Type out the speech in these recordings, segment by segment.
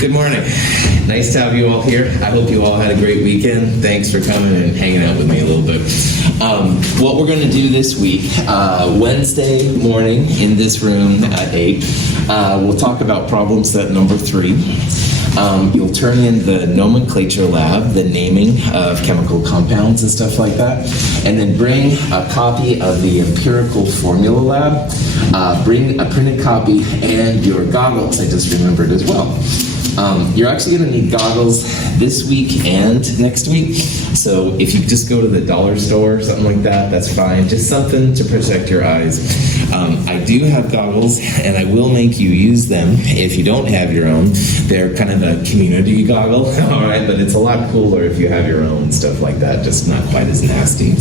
Good morning. Nice to have you all here. I hope you all had a great weekend. Thanks for coming and hanging out with me a little bit. What we're going to do this week, Wednesday morning in this room at 8, we'll talk about problem set number 3. You'll turn in the nomenclature lab, the naming of chemical compounds and stuff like that, and then bring a copy of the Empirical Formula lab, bring a printed copy, and your goggles, I just remembered as well. You're actually going to need goggles this week and next week, so if you just go to the dollar store or something like that, that's fine. Just something to protect your eyes. I do have goggles, and I will make you use them if you don't have your own. They're kind of a community goggle, all right, but it's a lot cooler if you have your own and stuff like that, just not quite as nasty.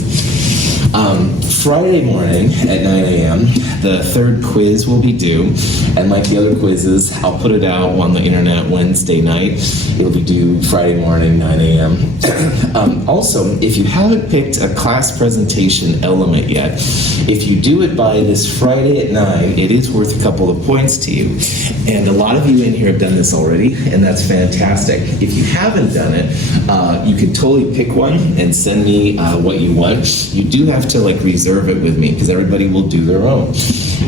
Friday morning at 9 a.m., the third quiz will be due, and like the other quizzes, I'll put it out on the internet Wednesday night. It'll be due Friday morning, 9 a.m. Also, if you haven't picked a class presentation element yet, if you do it by this Friday at 9, it is worth a couple of points to you. And a lot of you in here have done this already, and that's fantastic. If you haven't done it, you could totally pick one and send me what you want. You do have to reserve it with me because everybody will do their own.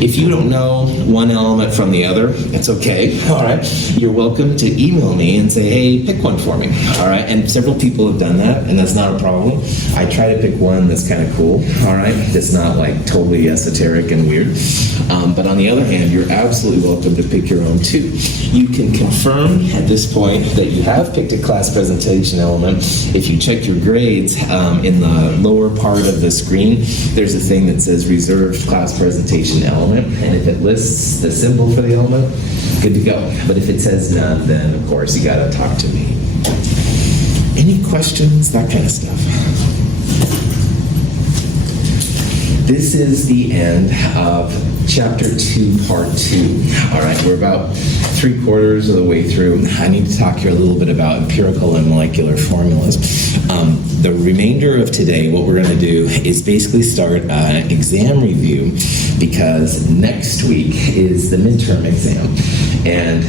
If you don't know one element from the other, it's okay, all right? You're welcome to email me and say, hey, pick one for me, all right? And several people have done that, and that's not a problem. I try to pick one that's kind of cool, all right? That's not totally esoteric and weird. But on the other hand, you're absolutely welcome to pick your own too. You can confirm at this point that you have picked a class presentation element. If you check your grades in the lower part of the screen, there's a thing that says reserved class presentation element, and if it lists the symbol for the element, good to go. But if it says none, then of course you gotta talk to me. Any questions? That kind of stuff. This is the end of Chapter 2, Part 2. All right, we're about 3/4 of the way through. I need to talk here a little bit about empirical and molecular formulas. The remainder of today, what we're going to do is basically start an exam review, because next week is the midterm exam. And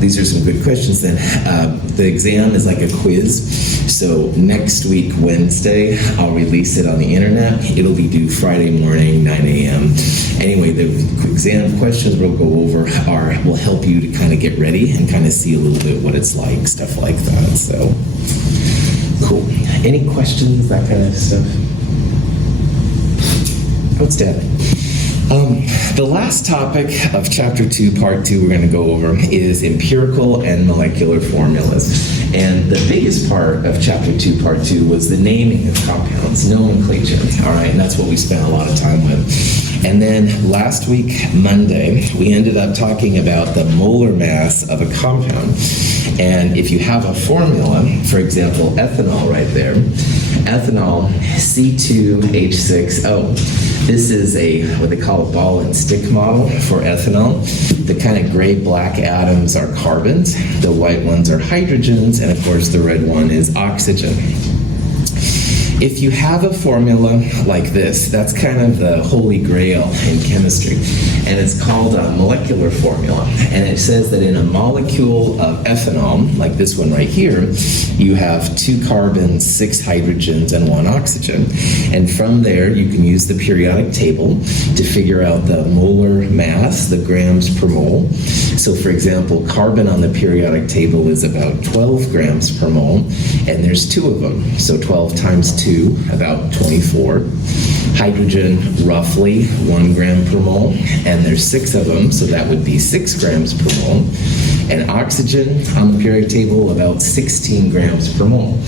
these are some good questions then. The exam is like a quiz. So next week, Wednesday, I'll release it on the internet. It'll be due Friday morning, 9 a.m. Anyway, the exam questions we'll go over will help you to kind of get ready and kind of see a little bit what it's like, stuff like that. So, cool. Any questions, that kind of stuff? Outstanding. The last topic of Chapter 2, Part 2 we're going to go over is empirical and molecular formulas. And the biggest part of Chapter 2, Part 2 was the naming of compounds, nomenclature, all right? And that's what we spent a lot of time with. And then last week, Monday, we ended up talking about the molar mass of a compound. And if you have a formula, for example, ethanol right there, ethanol, C2H6O. This is what they call a ball and stick model for ethanol. The kind of gray-black atoms are carbons, the white ones are hydrogens, and of course the red one is oxygen. If you have a formula like this, that's kind of the holy grail in chemistry, and it's called a molecular formula. And it says that in a molecule of ethanol, like this one right here, you have 2 carbons, 6 hydrogens, and 1 oxygen. And from there, you can use the periodic table to figure out the molar mass, the grams per mole. So for example, carbon on the periodic table is about 12 grams per mole, and there's 2 of them. So 12 times 2, about 24. Hydrogen, roughly 1 gram per mole, and there's 6 of them, so that would be 6 grams per mole. And oxygen on the periodic table, about 16 grams per mole.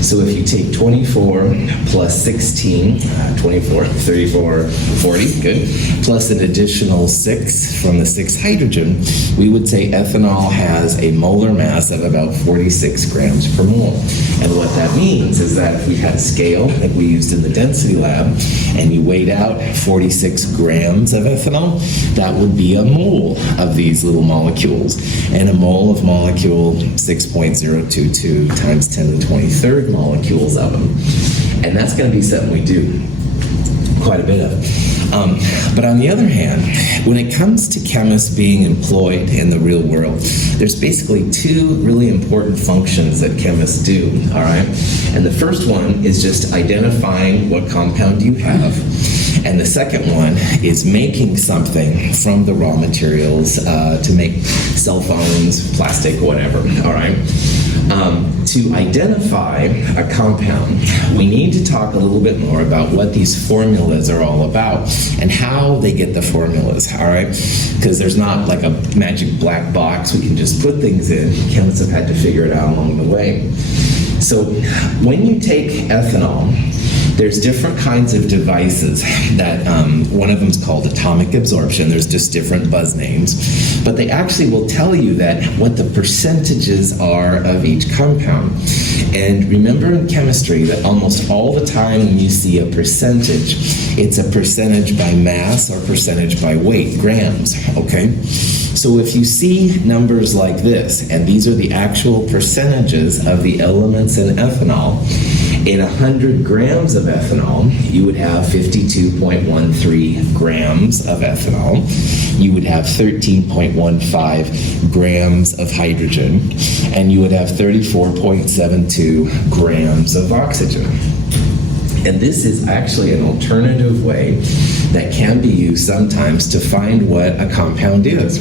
So if you take 24 plus 16, 24, 34, 40, good, plus an additional 6 from the 6 hydrogen, we would say ethanol has a molar mass of about 46 grams per mole. And what that means is that if we had a scale like we used in the density lab, and you weighed out 46 grams of ethanol, that would be a mole of these little molecules. And a mole of molecule, 6.022 times 10 to the 23rd molecules of them. And that's going to be something we do quite a bit of. But on the other hand, when it comes to chemists being employed in the real world, there's basically two really important functions that chemists do, all right? And the first one is just identifying what compound you have. And the second one is making something from the raw materials to make cell phones, plastic, whatever, all right? To identify a compound, we need to talk a little bit more about what these formulas are all about and how they get the formulas, all right? Because there's not like a magic black box we can just put things in. Chemists have had to figure it out along the way. So when you take ethanol, there's different kinds of devices that, one of them is called atomic absorption. There's just different buzz names. But they actually will tell you that what the percentages are of each compound. And remember in chemistry that almost all the time when you see a percentage, it's a percentage by mass or percentage by weight, grams, okay? So if you see numbers like this, and these are the actual percentages of the elements in ethanol, in 100 grams of ethanol, you would have 52.13 grams of ethanol. You would have 13.15 grams of hydrogen, and you would have 34.72 grams of oxygen. And this is actually an alternative way that can be used sometimes to find what a compound is.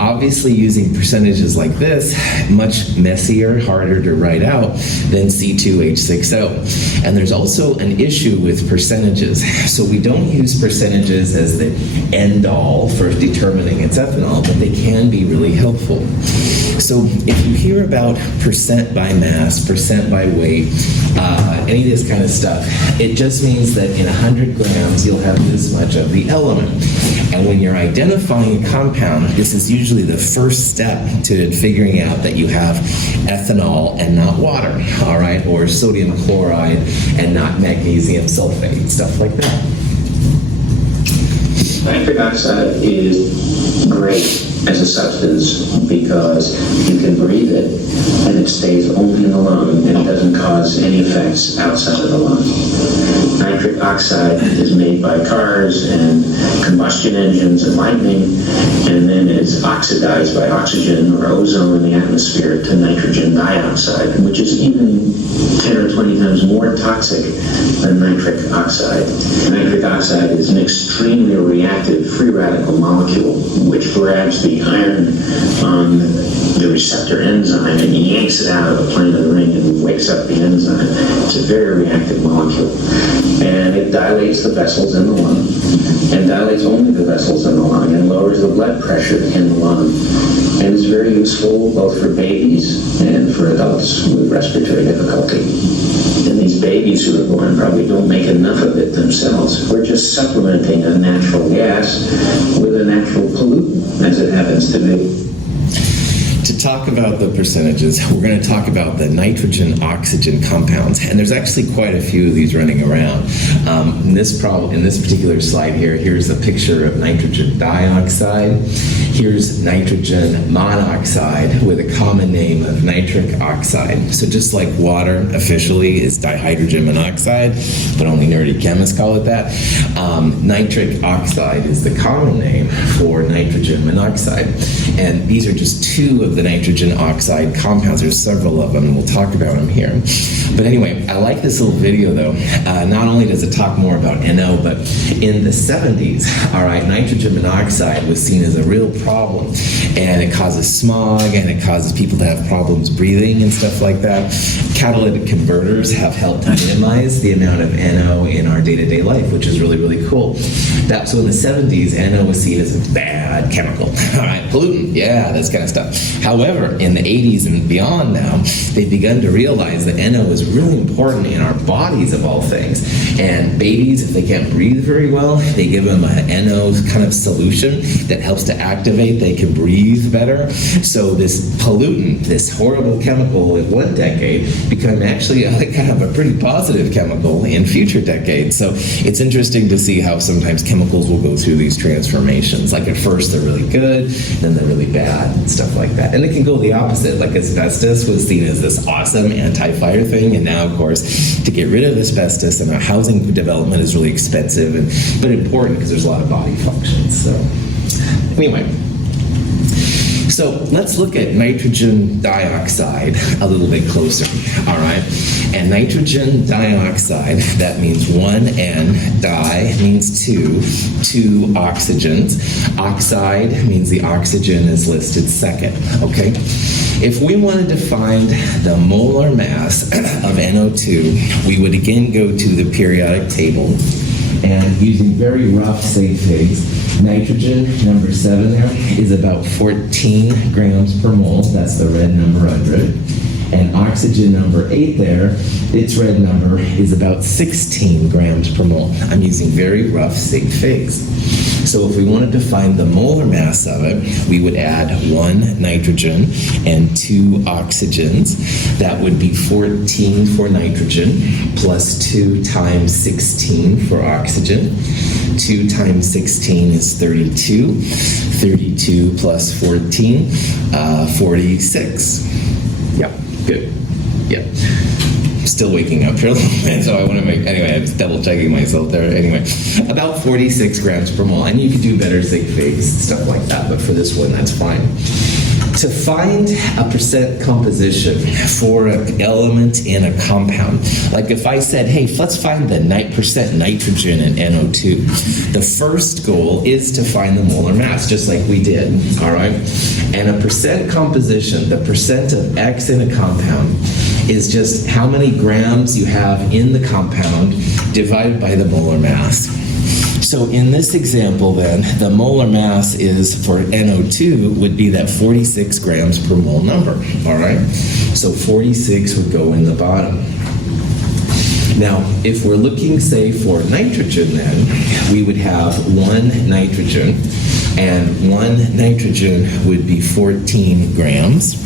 Obviously, using percentages like this, much messier, harder to write out than C2H6O. And there's also an issue with percentages. So we don't use percentages as the end-all for determining its ethanol, but they can be really helpful. So if you hear about percent by mass, percent by weight, any of this kind of stuff, it just means that in 100 grams, you'll have this much of the element. And when you're identifying a compound, this is usually the first step to figuring out that you have ethanol and not water, all right, or sodium chloride and not magnesium sulfate, stuff like that. Nitric oxide is great as a substance because you can breathe it and it stays only in the lung and it doesn't cause any effects outside of the lung. Nitric oxide is made by cars and combustion engines and lightning, and then it's oxidized by oxygen or ozone in the atmosphere to nitrogen dioxide, which is even 10 or 20 times more toxic than nitric oxide. Nitric oxide is an extremely reactive free radical molecule which grabs the iron on the receptor enzyme and yanks it out of the plane of the ring and wakes up the enzyme. It's a very reactive molecule. And it dilates the vessels in the lung, and dilates only the vessels in the lung, and lowers the blood pressure in the lung. And it's very useful both for babies and for adults with respiratory difficulty. And these babies who are born probably don't make enough of it themselves. We're just supplementing a natural gas with a natural pollutant, as it happens to be. To talk about the percentages, we're going to talk about the nitrogen-oxygen compounds, and there's actually quite a few of these running around. In this particular slide here, here's a picture of nitrogen dioxide. Here's nitrogen monoxide with a common name of nitric oxide. So just like water officially is dihydrogen monoxide, but only nerdy chemists call it that, nitric oxide is the common name for nitrogen monoxide. And these are just two of the nitrogen oxide compounds. There's several of them, and we'll talk about them here. But anyway, I like this little video, though. Not only does it talk more about NO, but in the 70s, all right, nitrogen monoxide was seen as a real problem, and it causes smog, and it causes people to have problems breathing and stuff like that. Catalytic converters have helped minimize the amount of NO in our day-to-day life, which is really, really cool. So in the 70s, NO was seen as a bad chemical, all right, pollutant, yeah, this kind of stuff. However, in the 80s and beyond now, they've begun to realize that NO is really important in our bodies, of all things. And babies, if they can't breathe very well, they give them a NO kind of solution that helps to activate activate, they can breathe better. So this pollutant, this horrible chemical in one decade, become actually kind of a pretty positive chemical in future decades. So it's interesting to see how sometimes chemicals will go through these transformations. Like at first they're really good, then they're really bad, and stuff like that. And it can go the opposite. Like asbestos was seen as this awesome anti-fire thing, and now, of course, to get rid of asbestos and housing development is really expensive, but important because there's a lot of body functions. So anyway, so let's look at nitrogen dioxide a little bit closer, all right? And nitrogen dioxide, that means 1N, di means two oxygens. Oxide means the oxygen is listed second, okay? If we wanted to find the molar mass of NO2, we would again go to the periodic table, and using very rough sig figs, nitrogen, number 7 there, is about 14 grams per mole. That's the red number under it. And oxygen, number 8 there, its red number is about 16 grams per mole. I'm using very rough sig figs. So if we wanted to find the molar mass of it, we would add 1 nitrogen and 2 oxygens. That would be 14 for nitrogen, plus 2 times 16 for oxygen. 2 times 16 is 32. 32 plus 14, 46. Yep, good. Yep. Still waking up here a little bit, so I want to anyway, I was double checking myself there. Anyway, about 46 grams per mole. And you could do better sig figs, stuff like that, but for this one, that's fine. To find a percent composition for an element in a compound, like if I said, hey, let's find the percent nitrogen in NO2, the first goal is to find the molar mass, just like we did, all right? And a percent composition, the percent of X in a compound, is just how many grams you have in the compound divided by the molar mass. So in this example then, the molar mass is for NO2 would be that 46 grams per mole number, all right? So 46 would go in the bottom. Now, if we're looking, say, for nitrogen then, we would have 1 nitrogen, and 1 nitrogen would be 14 grams.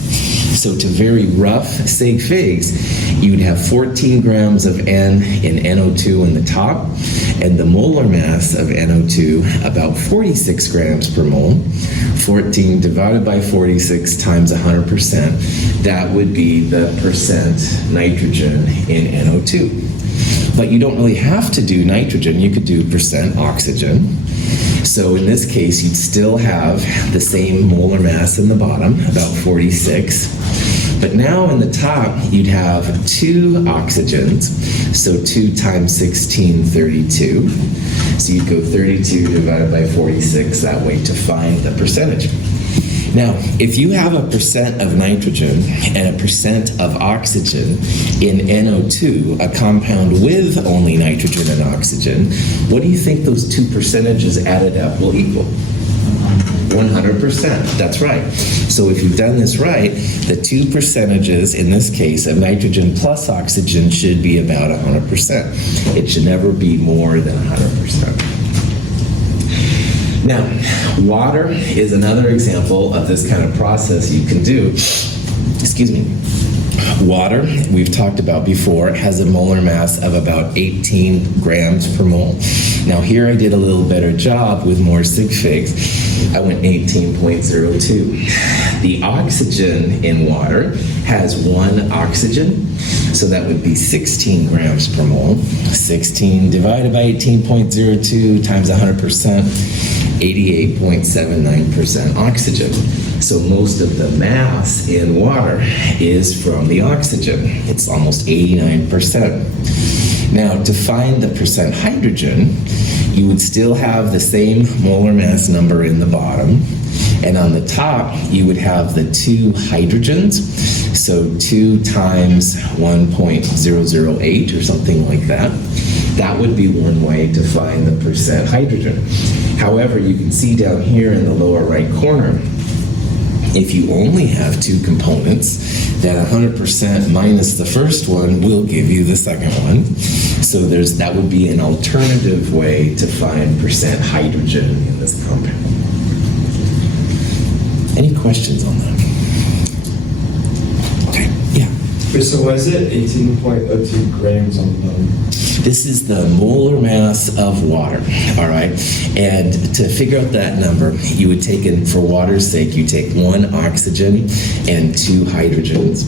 So to very rough sig figs, you would have 14 grams of N in NO2 in the top, and the molar mass of NO2 about 46 grams per mole. 14 divided by 46 times 100%, that would be the percent nitrogen in NO2. But you don't really have to do nitrogen, you could do percent oxygen. So in this case, you'd still have the same molar mass in the bottom, about 46. But now in the top, you'd have 2 oxygens, so 2 times 16, 32. So you'd go 32 divided by 46 that way to find the percentage. Now, if you have a percent of nitrogen and a percent of oxygen in NO2, a compound with only nitrogen and oxygen, what do you think those 2 percentages added up will equal? 100%, that's right. So if you've done this right, the 2 percentages in this case of nitrogen plus oxygen should be about 100%. It should never be more than 100%. Now, water is another example of this kind of process you can do. Excuse me. Water, we've talked about before, has a molar mass of about 18 grams per mole. Now here I did a little better job with more sig figs. I went 18.02. The oxygen in water has 1 oxygen, so that would be 16 grams per mole. 16 divided by 18.02 times 100%, 88.79% oxygen. So most of the mass in water is from the oxygen. It's almost 89%. Now, to find the percent hydrogen, you would still have the same molar mass number in the bottom. And on the top, you would have the 2 hydrogens. So 2 times 1.008 or something like that. That would be one way to find the percent hydrogen. However, you can see down here in the lower right corner, if you only have 2 components, then 100% minus the first one will give you the second one. So that would be an alternative way to find percent hydrogen in this compound. questions on that? Okay, yeah. So why is it 18.02 grams on the bottom? This is the molar mass of water, all right? And to figure out that number, you would take in, for water's sake, you take 1 oxygen and 2 hydrogens.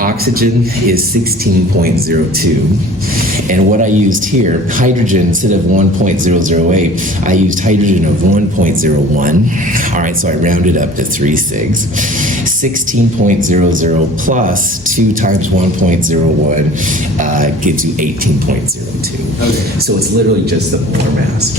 Oxygen is 16.02. And what I used here, hydrogen, instead of 1.008, I used hydrogen of 1.01. All right, so I rounded up to 3 sigs. 16.00 plus 2 times 1.01 gives you 18.02. Okay. So it's literally just the molar mass.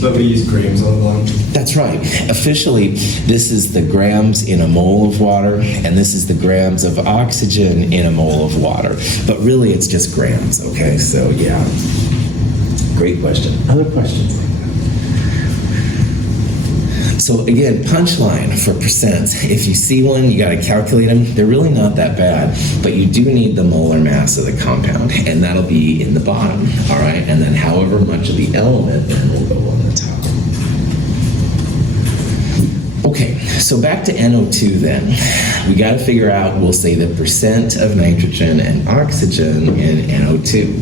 But we use grams on the bottom? That's right. Officially, this is the grams in a mole of water, and this is the grams of oxygen in a mole of water. But really, it's just grams, okay? So, yeah. Great question. Other questions? So again, punchline for percents. If you see one, you got to calculate them. They're really not that bad, but you do need the molar mass of the compound, and that'll be in the bottom, all right? And then however much of the element then will go on the top. Okay, so back to NO2 then. We got to figure out, we'll say, the percent of nitrogen and oxygen in NO2.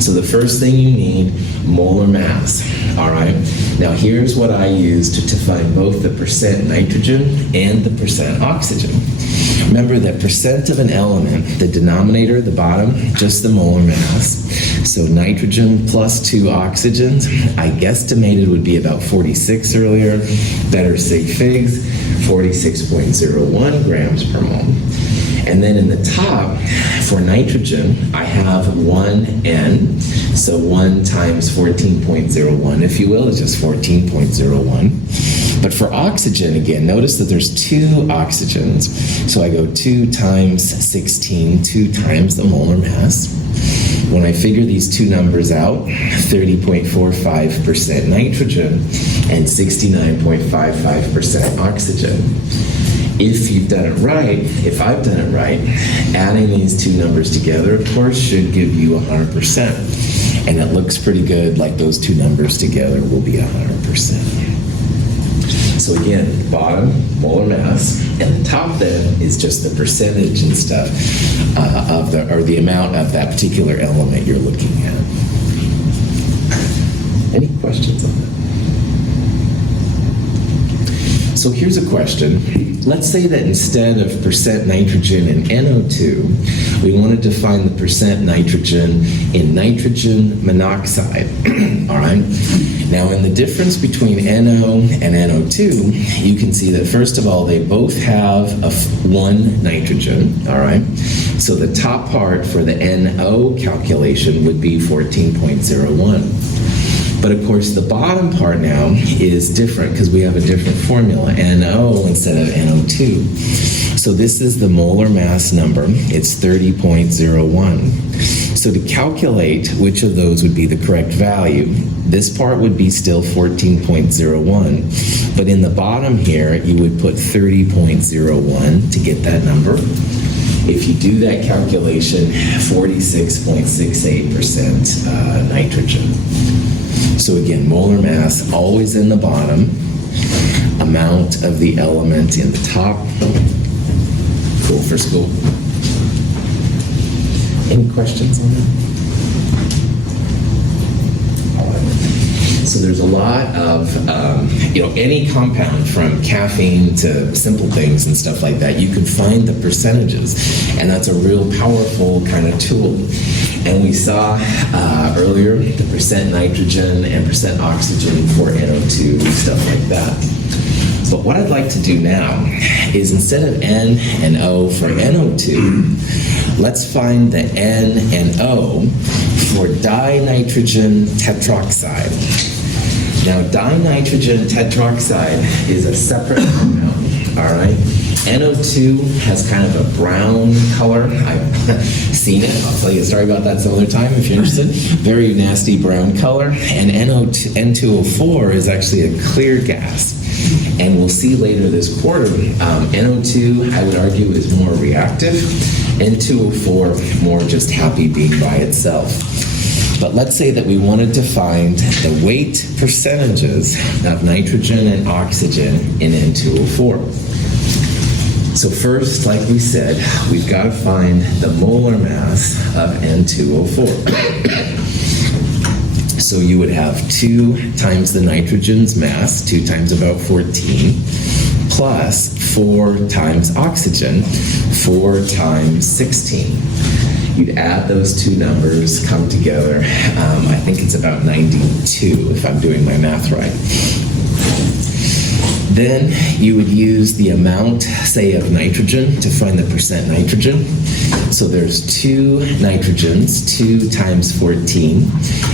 So the first thing you need, molar mass, all right? Now here's what I used to find both the percent nitrogen and the percent oxygen. Remember that percent of an element, the denominator, the bottom, just the molar mass. So nitrogen plus 2 oxygens, I guesstimated would be about 46 earlier. Better sig figs, 46.01 grams per mole. And then in the top, for nitrogen, I have 1N, so 1 times 14.01, if you will, is just 14.01. But for oxygen, again, notice that there's 2 oxygens. So I go 2 times 16, 2 times the molar mass. When I figure these two numbers out, 30.45% nitrogen and 69.55% oxygen. If you've done it right, if I've done it right, adding these two numbers together, of course, should give you 100%. And it looks pretty good, like those two numbers together will be 100%. So again, bottom, molar mass, and the top then is just the percentage and stuff of the amount of that particular element you're looking at. Any questions on that? So here's a question. Let's say that instead of percent nitrogen in NO2, we wanted to find the percent nitrogen in nitrogen monoxide. All right? Now, in the difference between NO and NO2, you can see that, first of all, they both have one nitrogen, all right? So the top part for the NO calculation would be 14.01. But of course, the bottom part now is different because we have a different formula, NO instead of NO2. So this is the molar mass number. It's 30.01. So to calculate which of those would be the correct value, this part would be still 14.01. But in the bottom here, you would put 30.01 to get that number. If you do that calculation, 46.68% nitrogen. So again, molar mass always in the bottom, amount of the element in the top. Cool for school. Any questions on that? So there's a lot of, any compound from caffeine to simple things and stuff like that, you can find the percentages, and that's a real powerful kind of tool. And we saw earlier the percent nitrogen and percent oxygen for NO2, stuff like that. But what I'd like to do now is, instead of N and O for NO2, let's find the N and O for dinitrogen tetroxide. Now, dinitrogen tetroxide is a separate compound, all right? NO2 has kind of a brown color. I've seen it. I'll tell you a story about that some other time if you're interested. Very nasty brown color. And N2O4 is actually a clear gas. And we'll see later this quarter, NO2, I would argue, is more reactive. N2O4, more just happy being by itself. But let's say that we wanted to find the weight percentages of nitrogen and oxygen in N2O4. So first, like we said, we've got to find the molar mass of N2O4. So you would have 2 times the nitrogen's mass, 2 times about 14, plus 4 times oxygen, 4 times 16. You'd add those two numbers, come together. I think it's about 92, if I'm doing my math right. Then you would use the amount, say, of nitrogen to find the percent nitrogen. So there's 2 nitrogens, 2 times 14,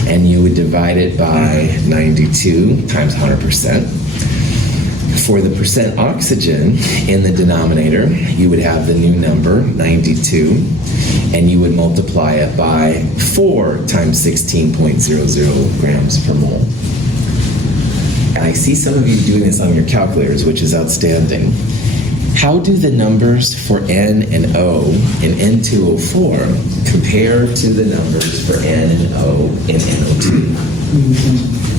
and you would divide it by 92 times 100%. For the percent oxygen in the denominator, you would have the new number, 92, and you would multiply it by 4 times 16.00 grams per mole. And I see some of you doing this on your calculators, which is outstanding. How do the numbers for N and O in N2O4 compare to the numbers for N and O in NO2?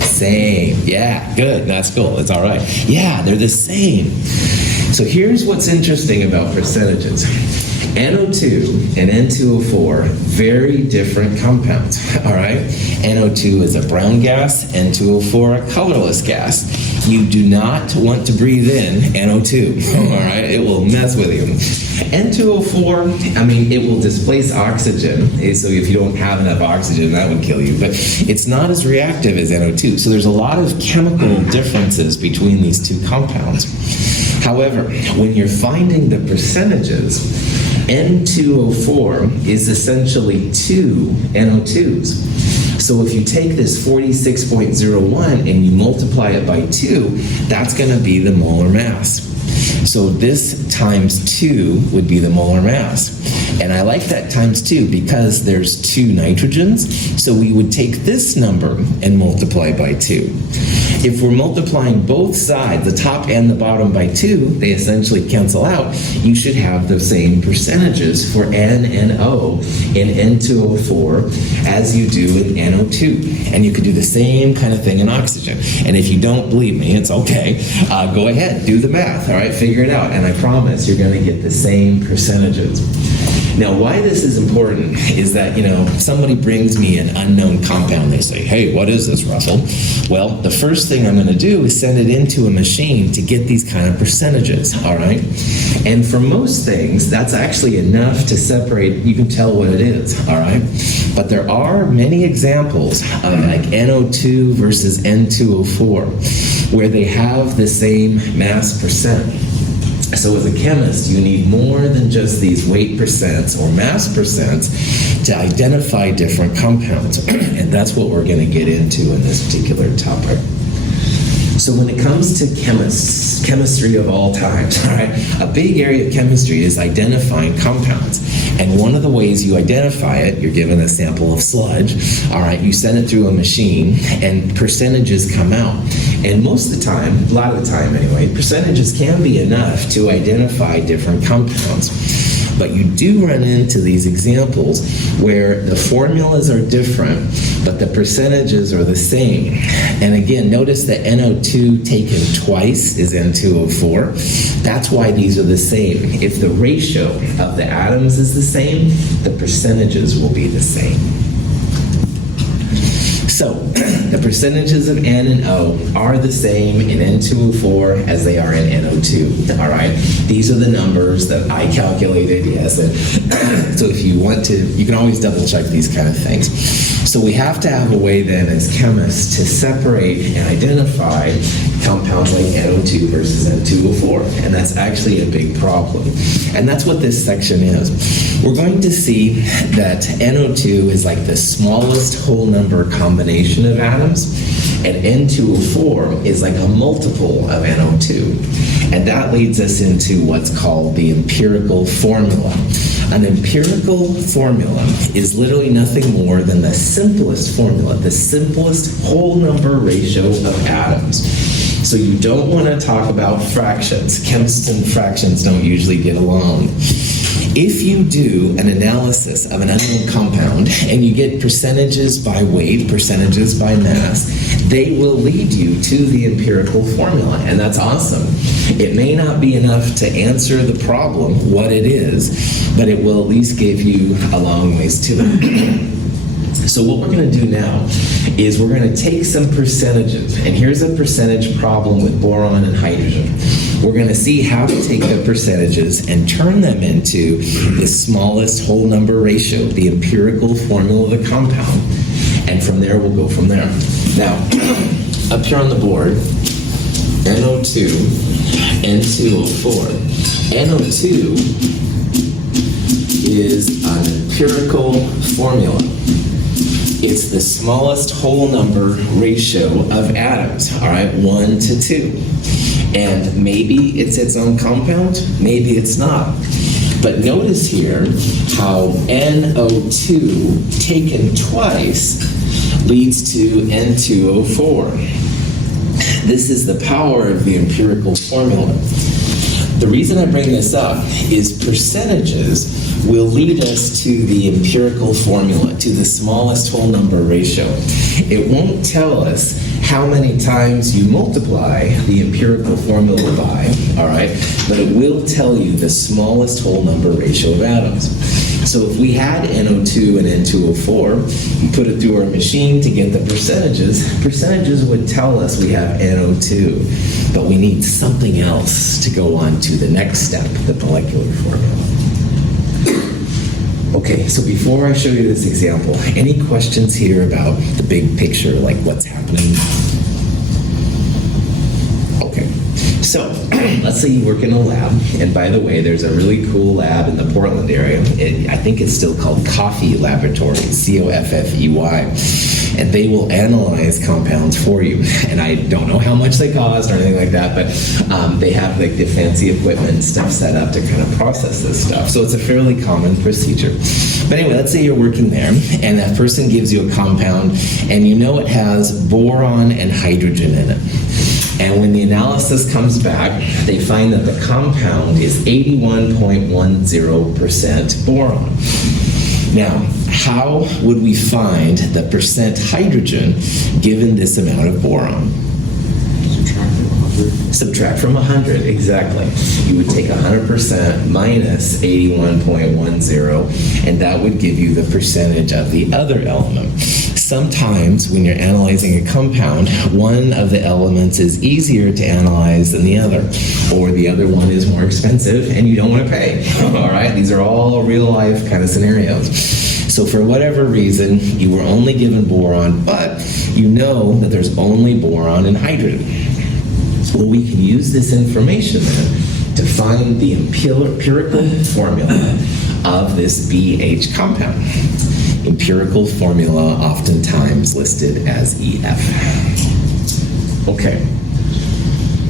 Same. Yeah, good. That's cool. It's all right. Yeah, they're the same. So here's what's interesting about percentages. NO2 and N2O4, very different compounds, all right? NO2 is a brown gas, N2O4 a colorless gas. You do not want to breathe in NO2, all right? It will mess with you. N2O4, it will displace oxygen, so if you don't have enough oxygen, that would kill you, but it's not as reactive as NO2, so there's a lot of chemical differences between these two compounds. However, when you're finding the percentages, N2O4 is essentially 2 NO2s. So if you take this 46.01 and you multiply it by 2, that's going to be the molar mass. So this times 2 would be the molar mass. And I like that times 2 because there's 2 nitrogens, so we would take this number and multiply by 2. If we're multiplying both sides, the top and the bottom, by 2, they essentially cancel out. You should have the same percentages for N and O in N2O4 as you do in NO2. And you could do the same kind of thing in oxygen. And if you don't believe me, it's okay. Go ahead, do the math, all right? Figure it out. And I promise you're going to get the same percentages. Now, why this is important is that, somebody brings me an unknown compound. They say, hey, what is this, Russell? Well, the first thing I'm going to do is send it into a machine to get these kind of percentages, all right? And for most things, that's actually enough to separate. You can tell what it is, all right? But there are many examples of like NO2 versus N2O4 where they have the same mass percent. So as a chemist, you need more than just these weight percents or mass percents to identify different compounds. And that's what we're going to get into in this particular topic. So when it comes to chemistry of all times, all right, a big area of chemistry is identifying compounds. And one of the ways you identify it, you're given a sample of sludge, all right, you send it through a machine, and percentages come out. And most of the time, a lot of the time anyway, percentages can be enough to identify different compounds. But you do run into these examples where the formulas are different, but the percentages are the same. And again, notice that NO2 taken twice is N2O4. That's why these are the same. If the ratio of the atoms is the same, the percentages will be the same. So, the percentages of N and O are the same in N2O4 as they are in NO2, all right? These are the numbers that I calculated, yes. And so if you want to, you can always double check these kind of things. So we have to have a way then as chemists to separate and identify compounds like NO2 versus N2O4, and that's actually a big problem. And that's what this section is. We're going to see that NO2 is like the smallest whole number combination of atoms, and N2O4 is like a multiple of NO2. And that leads us into what's called the empirical formula. An empirical formula is literally nothing more than the simplest formula, the simplest whole number ratio of atoms. So you don't want to talk about fractions. Chemists and fractions don't usually get along. If you do an analysis of an unknown compound and you get percentages by weight, percentages by mass, they will lead you to the empirical formula, and that's awesome. It may not be enough to answer the problem, what it is, but it will at least give you a long ways to it. So what we're going to do now is we're going to take some percentages, and here's a percentage problem with boron and hydrogen. We're going to see how to take the percentages and turn them into the smallest whole number ratio, the empirical formula of the compound, and from there we'll go from there. Now, up here on the board, NO2, N2O4. NO2 is an empirical formula. It's the smallest whole number ratio of atoms, all right, 1 to 2. And maybe it's its own compound, maybe it's not. But notice here how NO2 taken twice leads to N2O4. This is the power of the empirical formula. The reason I bring this up is percentages will lead us to the empirical formula, to the smallest whole number ratio. It won't tell us how many times you multiply the empirical formula by, all right? But it will tell you the smallest whole number ratio of atoms. So if we had NO2 and N2O4, you put it through our machine to get the percentages would tell us we have NO2, but we need something else to go on to the next step, the molecular formula. Okay, so before I show you this example, any questions here about the big picture, like what's happening? Okay, so let's say you work in a lab, and by the way, there's a really cool lab in the Portland area. I think it's still called Coffey Laboratory, COFFEY, and they will analyze compounds for you. And I don't know how much they cost or anything like that, but they have like the fancy equipment and stuff set up to kind of process this stuff. So it's a fairly common procedure. But anyway, let's say you're working there, and that person gives you a compound, and you know it has boron and hydrogen in it. And when the analysis comes back, they find that the compound is 81.10% boron. Now, how would we find the percent hydrogen given this amount of boron? Subtract from 100, exactly. You would take 100% minus 81.10, and that would give you the percentage of the other element. Sometimes when you're analyzing a compound, one of the elements is easier to analyze than the other, or the other one is more expensive and you don't want to pay. All right, these are all real life kind of scenarios. So for whatever reason, you were only given boron, but you know that there's only boron and hydrogen. Well, we can use this information then to find the empirical formula of this BH compound. Empirical formula oftentimes listed as EF. Okay,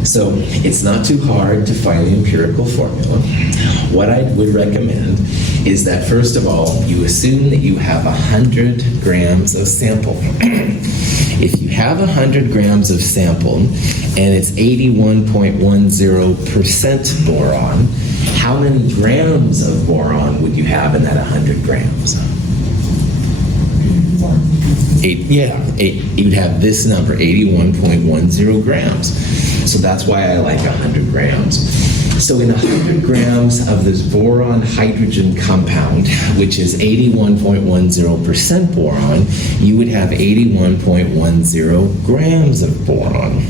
so it's not too hard to find the empirical formula. What I would recommend is that first of all, you assume that you have 100 grams of sample. If you have 100 grams of sample and it's 81.10% boron, how many grams of boron would you have in that 100 grams? 8, you'd have this number, 81.10 grams. So that's why I like 100 grams. So in 100 grams of this boron hydrogen compound, which is 81.10% boron, you would have 81.10 grams of boron.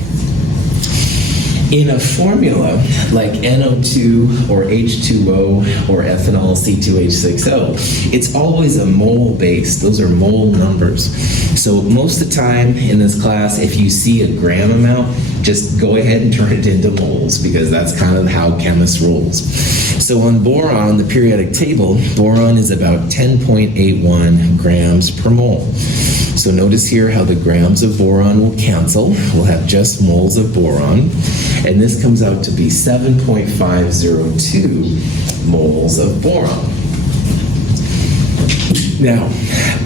In a formula like NO2 or H2O or ethanol C2H6O, it's always a mole base. Those are mole numbers. So most of the time in this class, if you see a gram amount, just go ahead and turn it into moles, because that's kind of how chemists rolls. So on boron, the periodic table, boron is about 10.81 grams per mole. So notice here how the grams of boron will cancel. We'll have just moles of boron. And this comes out to be 7.502 moles of boron. Now,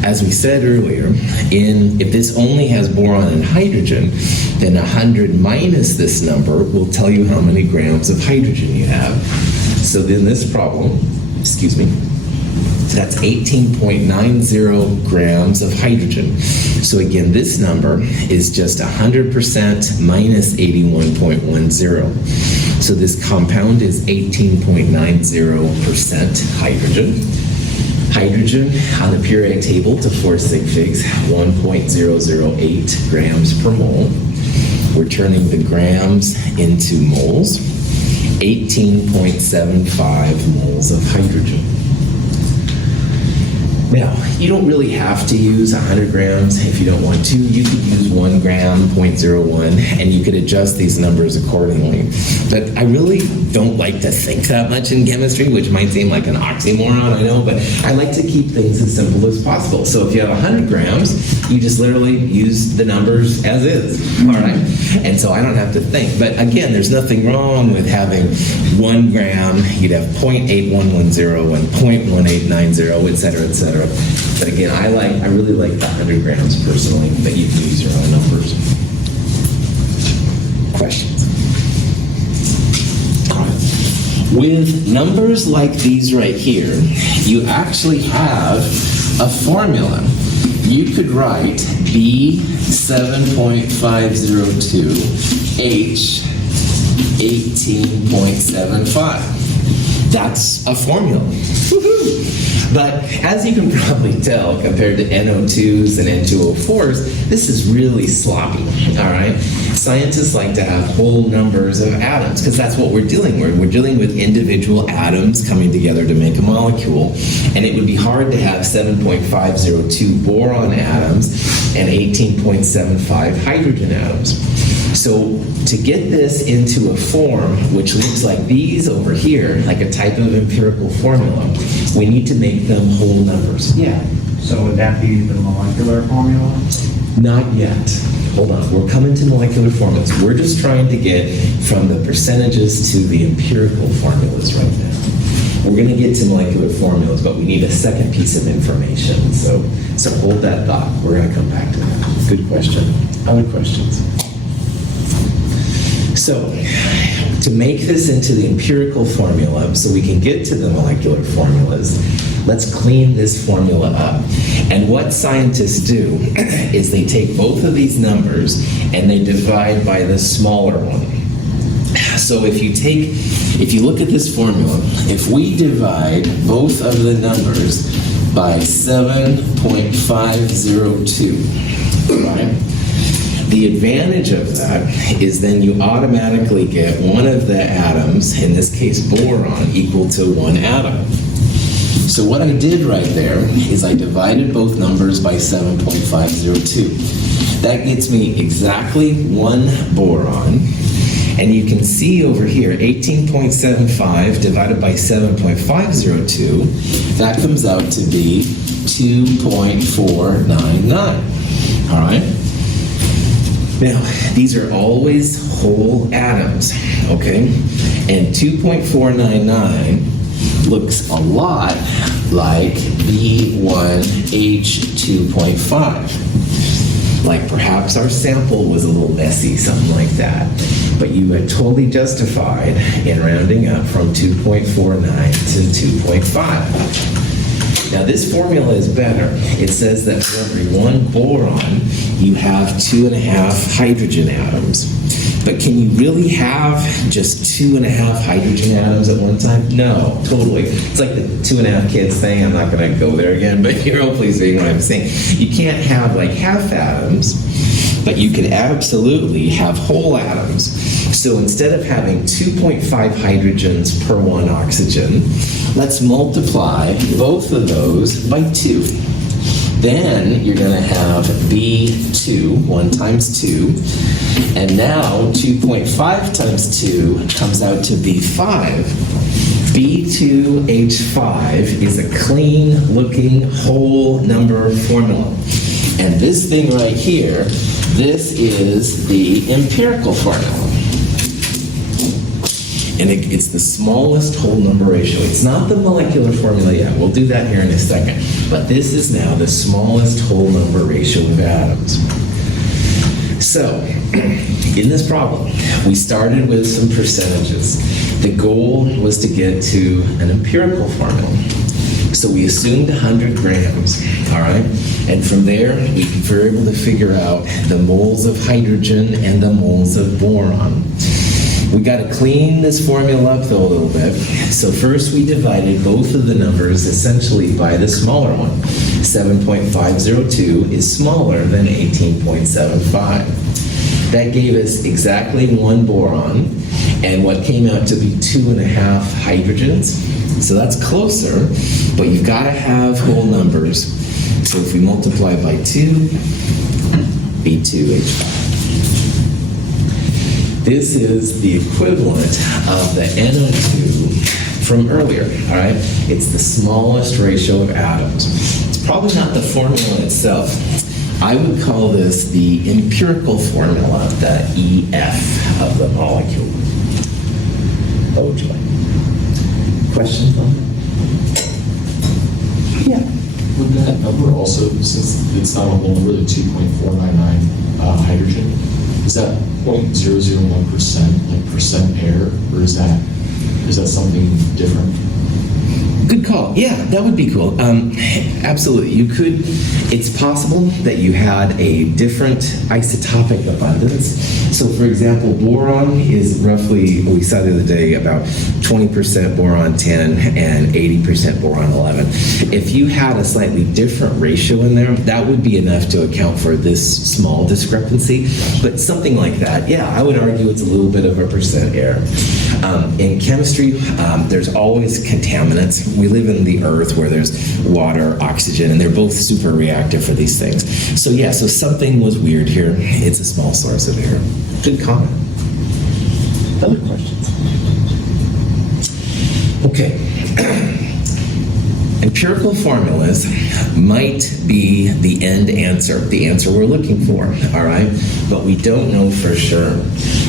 as we said earlier, if this only has boron and hydrogen, then 100 minus this number will tell you how many grams of hydrogen you have. So then this problem, so that's 18.90 grams of hydrogen. So again, this number is just 100% minus 81.10. So So this compound is 18.90% hydrogen. Hydrogen on the periodic table to 4 sig figs, 1.008 grams per mole. We're turning the grams into moles, 18.75 moles of hydrogen. Now, you don't really have to use 100 grams if you don't want to. You could use 1 gram, 0.01, and you could adjust these numbers accordingly. But I really don't like to think that much in chemistry, which might seem like an oxymoron, I know, but I like to keep things as simple as possible. So if you have 100 grams, you just literally use the numbers as is, all right? And so I don't have to think. But again, there's nothing wrong with having 1 gram. You'd have 0.8110 and 0.1890, et cetera, et cetera. But again, I really like the 100 grams personally, but you can use your own numbers. Questions? With numbers like these right here, you actually have a formula. You could write B7.502H 18.75. That's a formula. Woohoo! But as you can probably tell, compared to NO2s and N2O4s, this is really sloppy, all right? Scientists like to have whole numbers of atoms because that's what we're dealing with. We're dealing with individual atoms coming together to make a molecule, and it would be hard to have 7.502 boron atoms and 18.75 hydrogen atoms. So to get this into a form which looks like these over here, like a type of empirical formula, we need to make them whole numbers. Yeah. So would that be the molecular formula? Not yet. Hold on. We're coming to molecular formulas. We're just trying to get from the percentages to the empirical formulas right now. We're going to get to molecular formulas, but we need a second piece of information. So hold that thought. We're going to come back to that. Good question. Other questions? So, to make this into the empirical formula so we can get to the molecular formulas, let's clean this formula up. And what scientists do is they take both of these numbers and they divide by the smaller one. So if you look at this formula, if we divide both of the numbers by 7.502, right? The advantage of that is then you automatically get one of the atoms, in this case boron, equal to 1 atom. So what I did right there is I divided both numbers by 7.502. That gets me exactly 1 boron. And you can see over here, 18.75 divided by 7.502, that comes out to be 2.499. All right? Now, these are always whole atoms, okay? And 2.499 looks a lot like B1H2.5. Like perhaps our sample was a little messy, something like that. But you had totally justified in rounding up from 2.49 to 2.5. Now this formula is better. It says that for every 1 boron, you have 2.5 hydrogen atoms. But can you really have just 2.5 hydrogen atoms at one time? No, totally. It's like the 2.5 kids thing. I'm not going to go there again, but you're hopefully seeing what I'm saying. You can't have like half atoms, but you could absolutely have whole atoms. So instead of having 2.5 hydrogens per 1 oxygen, let's multiply both of those by 2. Then you're going to have B2, 1 times 2, and now 2.5 times 2 comes out to be 5. B2H5 is a clean-looking whole number formula. And this thing right here, this is the empirical formula. And it's the smallest whole number ratio. It's not the molecular formula yet. We'll do that here in a second. But this is now the smallest whole number ratio of atoms. So, in this problem, we started with some percentages. The goal was to get to an empirical formula. So we assumed 100 grams, all right? And from there, we were able to figure out the moles of hydrogen and the moles of boron. We got to clean this formula up though a little bit. So first we divided both of the numbers essentially by the smaller one. 7.502 is smaller than 18.75. That gave us exactly 1 boron and what came out to be 2.5 hydrogens. So that's closer, but you've got to have whole numbers. So if we multiply by 2, B2H5. This is the equivalent of the NO2 from earlier, all right? It's the smallest ratio of atoms. It's probably not the formula itself. I would call this the empirical formula, the EF of the molecule. What would you like? Questions on that? Yeah. Would that number also, since it's not a whole number, the 2.499 hydrogen, is that 0.001%, like percent error, or is that something different? Good call. Yeah, that would be cool. Absolutely. You could, it's possible that you had a different isotopic abundance. So for example, boron is roughly, we saw the other day, about 20% boron 10 and 80% boron 11. If you had a slightly different ratio in there, that would be enough to account for this small discrepancy. But something like that, yeah, I would argue it's a little bit of a percent error. In chemistry, there's always contaminants. We live in the earth where there's water, oxygen, and they're both super reactive for these things. So yeah, so something was weird here. It's a small source of error. Good comment. Other questions? Okay. Empirical formulas might be the end answer, the answer we're looking for, all right? But we don't know for sure.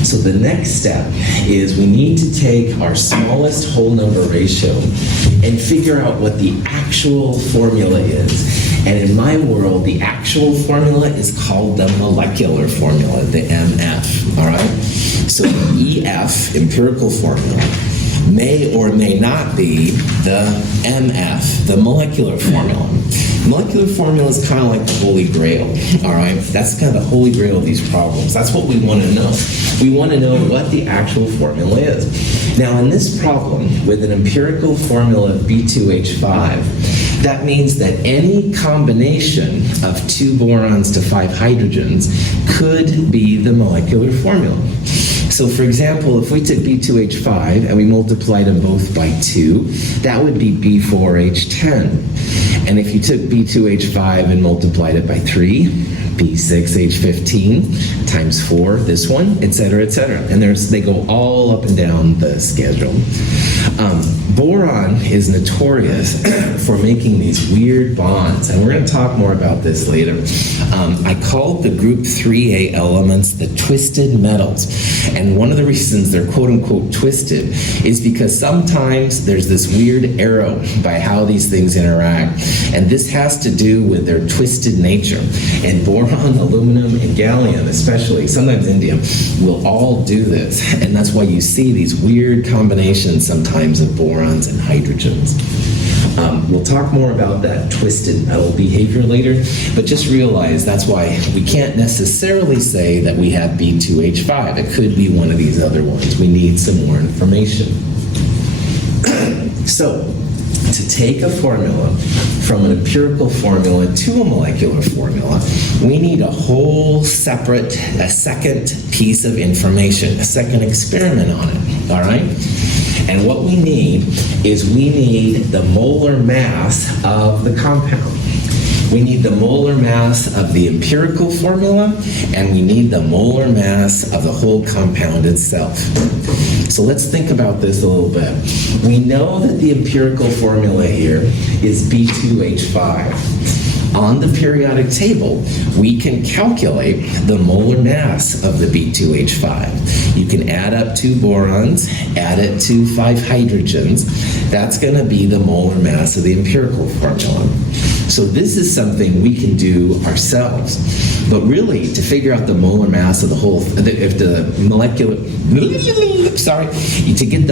So the next step is we need to take our smallest whole number ratio and figure out what the actual formula is. And in my world, the actual formula is called the molecular formula, the MF, all right? So the EF, empirical formula, may or may not be the MF, the molecular formula. Molecular formula is kind of like the Holy Grail, all right? That's kind of the Holy Grail of these problems. That's what we want to know. We want to know what the actual formula is. Now, in this problem, with an empirical formula of B2H5, that means that any combination of 2 borons to 5 hydrogens could be the molecular formula. So for example, if we took B2H5 and we multiplied them both by 2, that would be B4H10. And if you took B2H5 and multiplied it by 3, B6H15 times 4, this one, etc., etc. And they go all up and down the schedule. Boron is notorious for making these weird bonds, and we're going to talk more about this later. I called the group 3A elements the twisted metals, and one of the reasons they're quote-unquote twisted is because sometimes there's this weird arrow by how these things interact, and this has to do with their twisted nature. And boron, aluminum, and gallium especially, sometimes indium, will all do this, and that's why you see these weird combinations sometimes of borons and hydrogens. We'll talk more about that twisted metal behavior later, but just realize that's why we can't necessarily say that we have B2H5. It could be one of these other ones. We need some more information. So, to take a formula from an empirical formula to a molecular formula, we need a whole separate, a second piece of information, a second experiment on it, all right? And what we need is we need the molar mass of the compound. We need the molar mass of the empirical formula, and we need the molar mass of the whole compound itself. So let's think about this a little bit. We know that the empirical formula here is B2H5. On the periodic table, we can calculate the molar mass of the B2H5. You can add up 2 borons, add it to 5 hydrogens. That's going to be the molar mass of the empirical formula. So this is something we can do ourselves. But really, to figure out the molar mass of the whole, to get the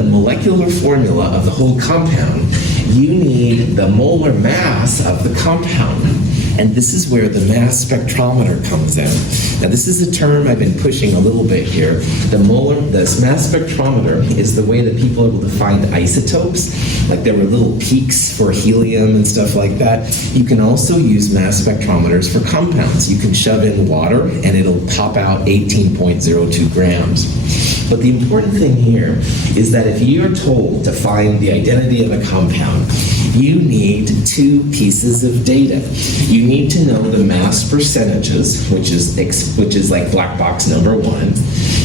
molecular formula of the whole compound, you need the molar mass of the compound. And this is where the mass spectrometer comes in. Now, this is a term I've been pushing a little bit here. The mass spectrometer is the way that people are able to find isotopes, like there were little peaks for helium and stuff like that. You can also use mass spectrometers for compounds. You can shove in water and it'll pop out 18.02 grams. But the important thing here is that if you're told to find the identity of a compound, you need two pieces of data. You need to know the mass percentages, which is like black box number 1.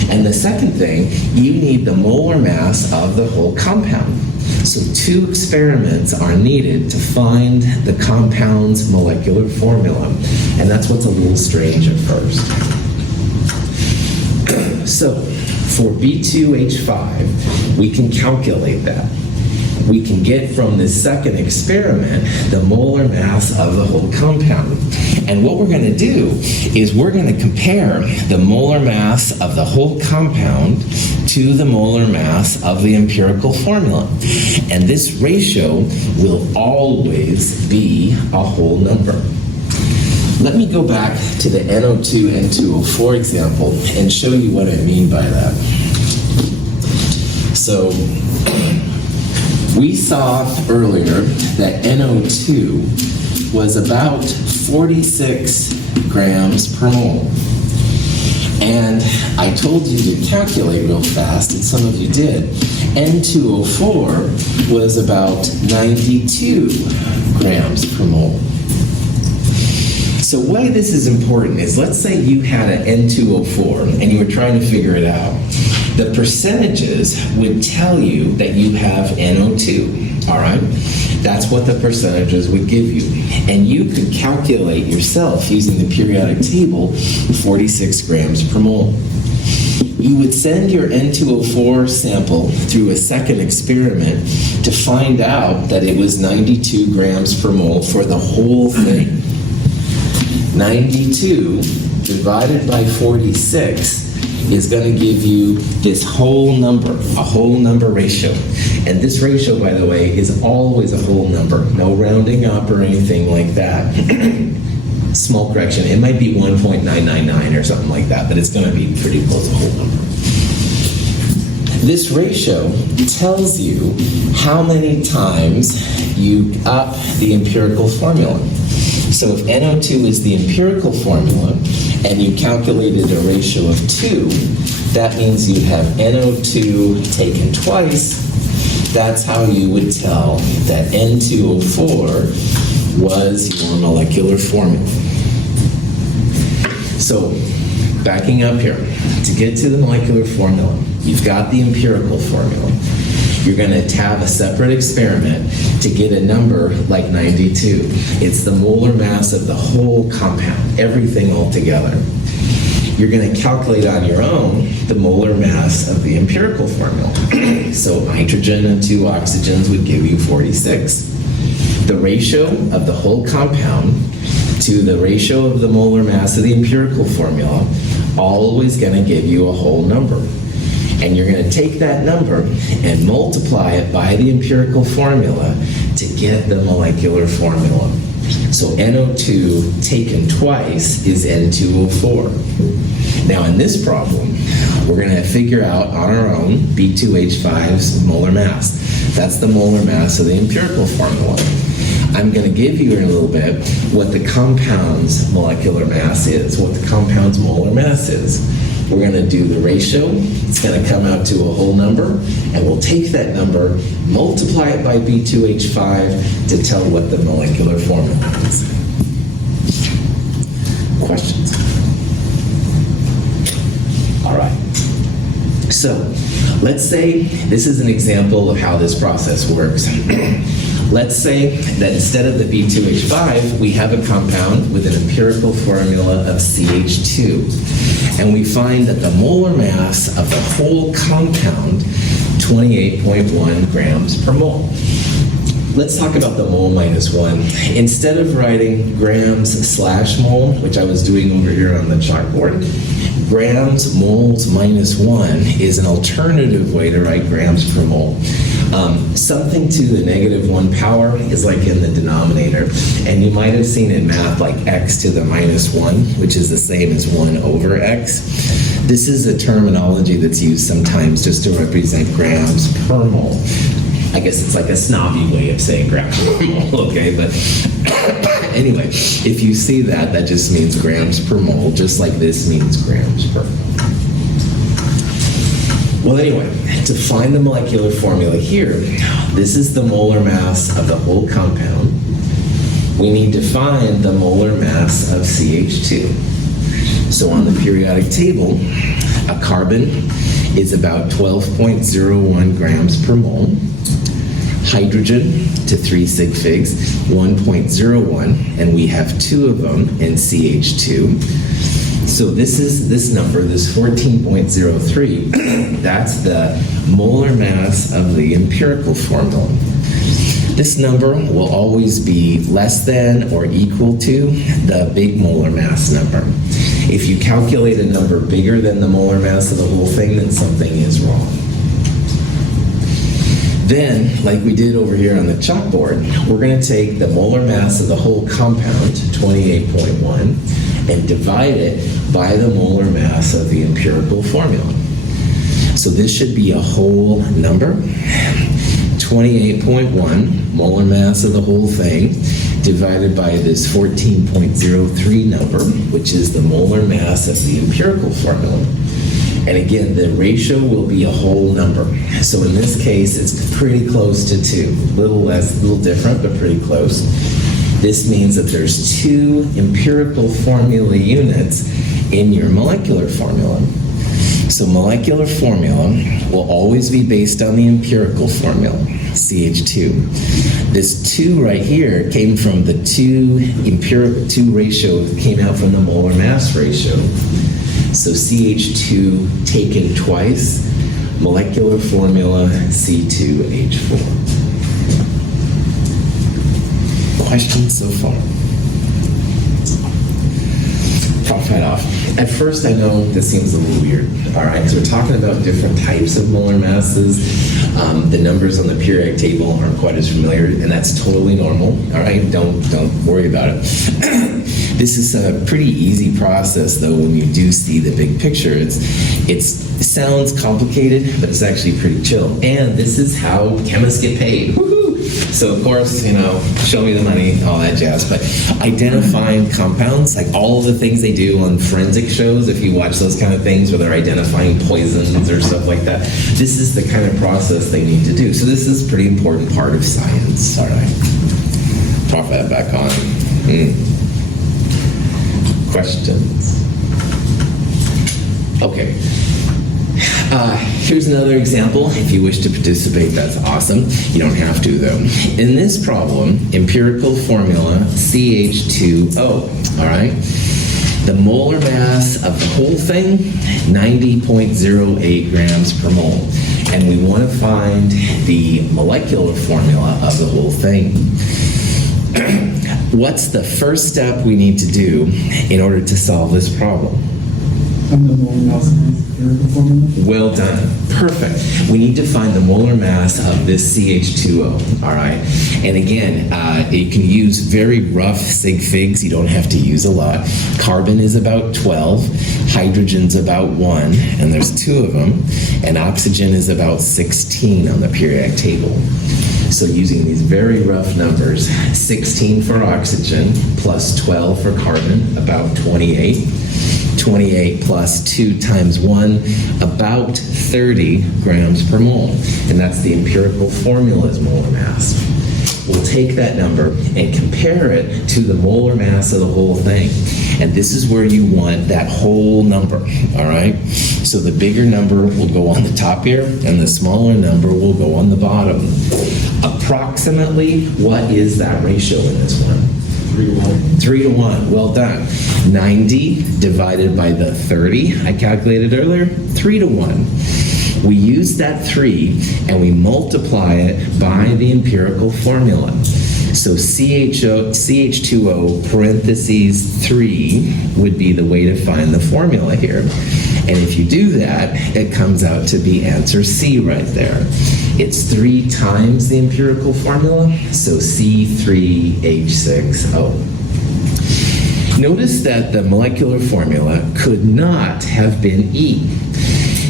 And the second thing, you need the molar mass of the whole compound. So 2 experiments are needed to find the compound's molecular formula. And that's what's a little strange at first. So for B2H5, we can calculate that. We can get from this second experiment the molar mass of the whole compound. And what we're going to do is we're going to compare the molar mass of the whole compound to the molar mass of the empirical formula. And this ratio will always be a whole number. Let me go back to the NO2 N2O4 example and show you what I mean by that. So we saw earlier that NO2 was about 46 grams per mole. And I told you to calculate real fast, and some of you did. N2O4 was about 92 grams per mole. So why this is important is, let's say you had an N2O4 and you were trying to figure it out. The percentages would tell you that you have NO2, all right? That's what the percentages would give you. And you could calculate yourself using the periodic table 46 grams per mole. You would send your N2O4 sample through a second experiment to find out that it was 92 grams per mole for the whole thing. 92 divided by 46 is going to give you this whole number, a whole number ratio. And this ratio, by the way, is always a whole number. No rounding up or anything like that. Small correction, it might be 1.999 or something like that, but it's going to be pretty close to a whole number. This ratio tells you how many times you up the empirical formula. So if NO2 is the empirical formula, and you calculated a ratio of 2, that means you'd have NO2 taken twice. That's how you would tell that N2O4 was your molecular formula. So, backing up here, to get to the molecular formula, you've got the empirical formula. You're going to have a separate experiment to get a number like 92. It's the molar mass of the whole compound, everything all together. You're going to calculate on your own the molar mass of the empirical formula. So nitrogen and 2 oxygens would give you 46. The ratio of the whole compound to the ratio of the molar mass of the empirical formula, always going to give you a whole number. And you're going to take that number and multiply it by the empirical formula to get the molecular formula. So NO2 taken twice is N2O4. Now in this problem, we're going to figure out on our own B2H5's molar mass. That's the molar mass of the empirical formula. I'm going to give you in a little bit what the compound's molecular mass is, what the compound's molar mass is. We're going to do the ratio. It's going to come out to a whole number, and we'll take that number, multiply it by B2H5 to tell what the molecular formula is. Questions? All right. So, let's say this is an example of how this process works. Let's say that instead of the B2H5, we have a compound with an empirical formula of CH2. And we find that the molar mass of the whole compound, 28.1 grams per mole. Let's talk about the mole minus 1. Instead of writing grams/mole, which I was doing over here on the chalkboard, grams moles minus 1 is an alternative way to write grams per mole. Something to the -1 power is like in the denominator. And you might have seen in math like x to the -1, which is the same as 1 over x. This is a terminology that's used sometimes just to represent grams per mole. I guess it's like a snobby way of saying grams per mole, okay? But anyway, if you see that, that just means grams per mole, just like this means grams per mole. Well, anyway, to find the molecular formula here, this is the molar mass of the whole compound. We need to find the molar mass of CH2. So on the periodic table, a carbon is about 12.01 grams per mole. Hydrogen to 3 sig figs, 1.01, and we have 2 of them in CH2. So this number, this 14.03, that's the molar mass of the empirical formula. This number will always be less than or equal to the big molar mass number. If you calculate a number bigger than the molar mass of the whole thing, then something is wrong. Then, like we did over here on the chalkboard, we're going to take the molar mass of the whole compound, 28.1, and divide it by the molar mass of the empirical formula. So this should be a whole number, 28.1 molar mass of the whole thing, divided by this 14.03 number, which is the molar mass of the empirical formula. And again, the ratio will be a whole number. So in this case, it's pretty close to 2. A little less, a little different, but pretty close. This means that there's 2 empirical formula units in your molecular formula. So molecular formula will always be based on the empirical formula, CH2. This 2 right here came from the 2 ratio that came out from the molar mass ratio. So CH2 taken twice, molecular formula C2H4. Questions so far? Talk right off. At first, I know this seems a little weird. All right, so we're talking about different types of molar masses. The numbers on the periodic table aren't quite as familiar, and that's totally normal. All right, don't worry about it. This is a pretty easy process, though. When you do see the big picture, it sounds complicated, but it's actually pretty chill. And this is how chemists get paid. Woohoo! So of course, show me the money, all that jazz. But identifying compounds, like all of the things they do on forensic shows, if you watch those kind of things where they're identifying poisons or stuff like that, this is the kind of process they need to do. So this is a pretty important part of science. All right. Drop that back on. Questions? Okay. Here's another example. If you wish to participate, that's awesome. You don't have to, though. In this problem, empirical formula CH2O, all right? The molar mass of the whole thing, 90.08 grams per mole. And we want to find the molecular formula of the whole thing. What's the first step we need to do in order to solve this problem? And the molar mass of the empirical formula? Well done. Perfect. We need to find the molar mass of this CH2O, all right? And again, you can use very rough sig figs. You don't have to use a lot. Carbon is about 12, hydrogen's about 1, and there's 2 of them, and oxygen is about 16 on the periodic table. So using these very rough numbers, 16 for oxygen plus 12 for carbon, about 28. 28 plus 2 times 1, about 30 grams per mole. And that's the empirical formula's molar mass. We'll take that number and compare it to the molar mass of the whole thing. And this is where you want that whole number, all right? So the bigger number will go on the top here, and the smaller number will go on the bottom. Approximately, what is that ratio in this one? 3 to 1. 3 to 1. Well done. 90 divided by the 30 I calculated earlier, 3 to 1. We use that 3 and we multiply it by the empirical formula. So CH2O parentheses 3 would be the way to find the formula here. And if you do that, it comes out to be answer C right there. It's 3 times the empirical formula, so C3H6O. Notice that the molecular formula could not have been E.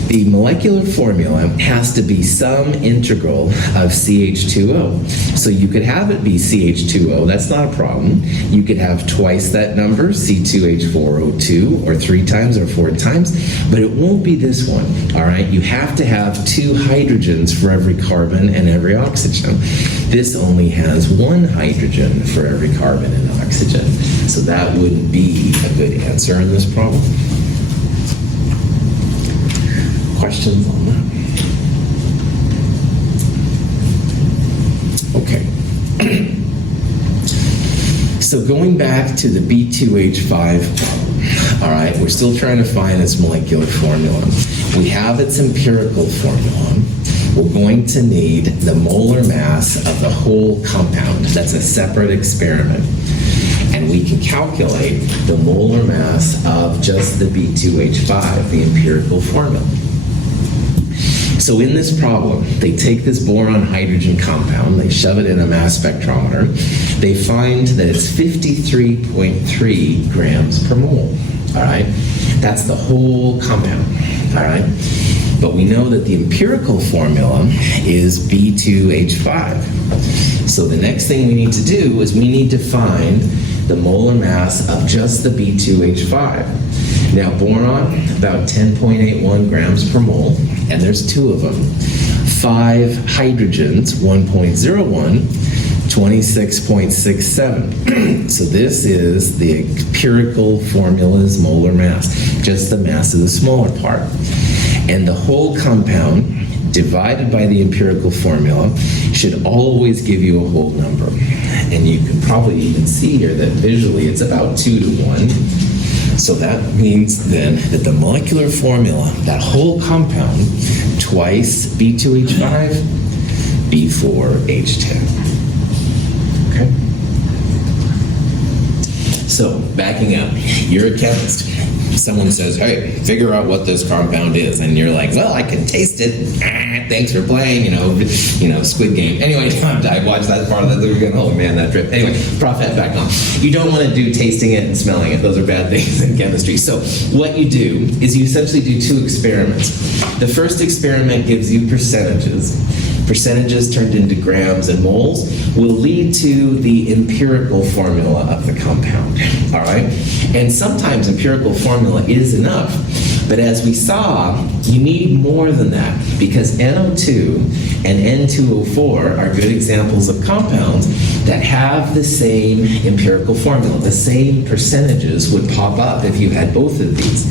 The molecular formula has to be some integral of CH2O. So you could have it be CH2O, that's not a problem. You could have twice that number, C2H4O2, or 3 times or 4 times, but it won't be this one, all right? You have to have 2 hydrogens for every carbon and every oxygen. This only has 1 hydrogen for every carbon and oxygen. So that wouldn't be a good answer in this problem. Questions on that? Okay. So going back to the B2H5 problem, all right, we're still trying to find its molecular formula. We have its empirical formula. We're going to need the molar mass of the whole compound. That's a separate experiment. And we can calculate the molar mass of just the B2H5, the empirical formula. So in this problem, they take this boron hydrogen compound, they shove it in a mass spectrometer, they find that it's 53.3 grams per mole, all right? That's the whole compound, all right? But we know that the empirical formula is B2H5. So the next thing we need to do is we need to find the molar mass of just the B2H5. Now boron, about 10.81 grams per mole, and there's 2 of them. 5 hydrogens, 1.01, 26.67. So this is the empirical formula's molar mass, just the mass of the smaller part. And the whole compound divided by the empirical formula should always give you a whole number. And you can probably even see here that visually it's about 2 to 1. So that means then that the molecular formula, that whole compound, twice B2H5, B4H10. Okay? So, backing up, you're a chemist. Someone says, hey, figure out what this compound is. And you're like, well, I can taste it. Thanks for playing, Squid Game. Anyway, I watched that part of that movie. Oh man, that trip. Anyway, Prophet back on. You don't want to do tasting it and smelling it. Those are bad things in chemistry. So what you do is you essentially do 2 experiments. The first experiment gives you percentages. Percentages turned into grams and moles will lead to the empirical formula of the compound, all right? And sometimes empirical formula is enough, but as we saw, you need more than that because NO2 and N2O4 are good examples of compounds that have the same empirical formula. The same percentages would pop up if you had both of these.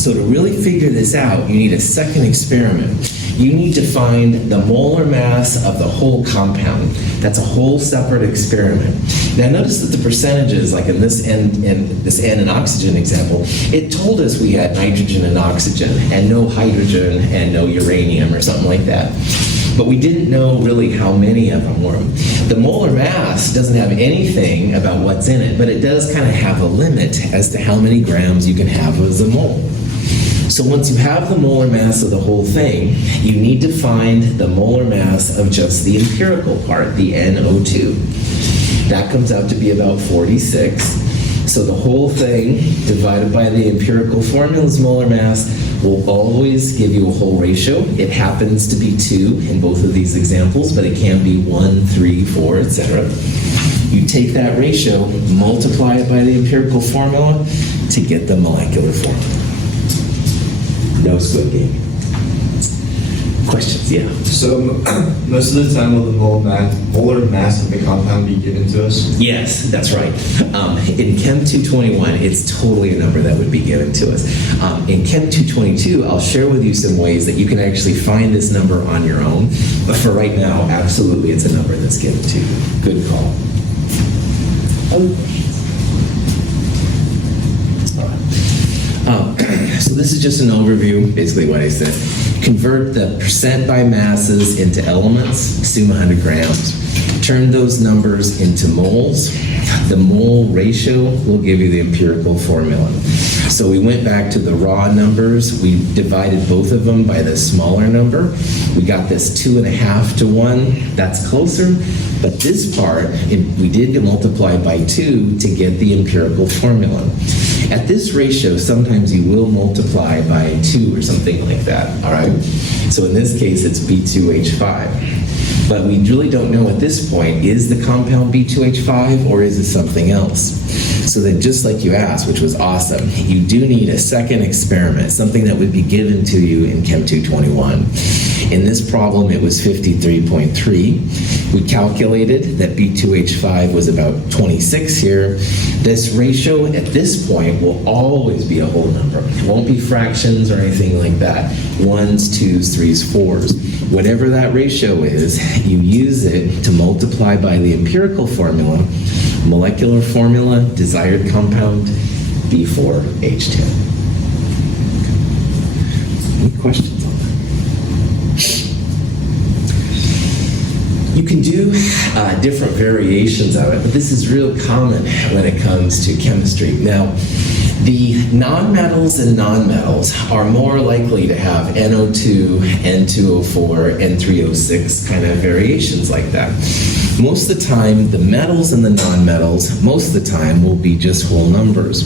So to really figure this out, you need a second experiment. You need to find the molar mass of the whole compound. That's a whole separate experiment. Now notice that the percentages, like in this N and oxygen example, it told us we had nitrogen and oxygen and no hydrogen and no uranium or something like that. But we didn't know really how many of them were. The molar mass doesn't have anything about what's in it, but it does kind of have a limit as to how many grams you can have as a mole. So once you have the molar mass of the whole thing, you need to find the molar mass of just the empirical part, the NO2. That comes out to be about 46. So the whole thing divided by the empirical formula's molar mass will always give you a whole ratio. It happens to be 2 in both of these examples, but it can be 1, 3, 4, etc. You take that ratio, multiply it by the empirical formula to get the molecular formula. No Squid Game. Questions? Yeah. So most of the time will the molar mass of the compound be given to us? Yes, that's right. In Chem 221, it's totally a number that would be given to us. In Chem 222, I'll share with you some ways that you can actually find this number on your own. But for right now, absolutely, it's a number that's given to you. Good call. Other questions? All right. So this this is just an overview, basically what I said. Convert the percent by masses into elements, assume 100 grams. Turn those numbers into moles. The mole ratio will give you the empirical formula. So we went back to the raw numbers. We divided both of them by the smaller number. We got this 2.5 to 1. That's closer. But this part, we did multiply by 2 to get the empirical formula. At this ratio, sometimes you will multiply by 2 or something like that, all right? So in this case, it's B2H5. But we really don't know at this point, is the compound B2H5 or is it something else? So then just like you asked, which was awesome, you do need a second experiment, something that would be given to you in Chem 221. In this problem, it was 53.3. We calculated that B2H5 was about 26 here. This ratio at this point will always be a whole number. It won't be fractions or anything like that. 1s, 2s, 3s, 4s. Whatever that ratio is, you use it to multiply by the empirical formula, molecular formula, desired compound, B4H10. Any questions on that? You can do different variations of it, but this is real common when it comes to chemistry. Now, the nonmetals and nonmetals are more likely to have NO2, N2O4, N3O6 kind of variations like that. Most of the time, the metals and the nonmetals, most of the time, will be just whole numbers.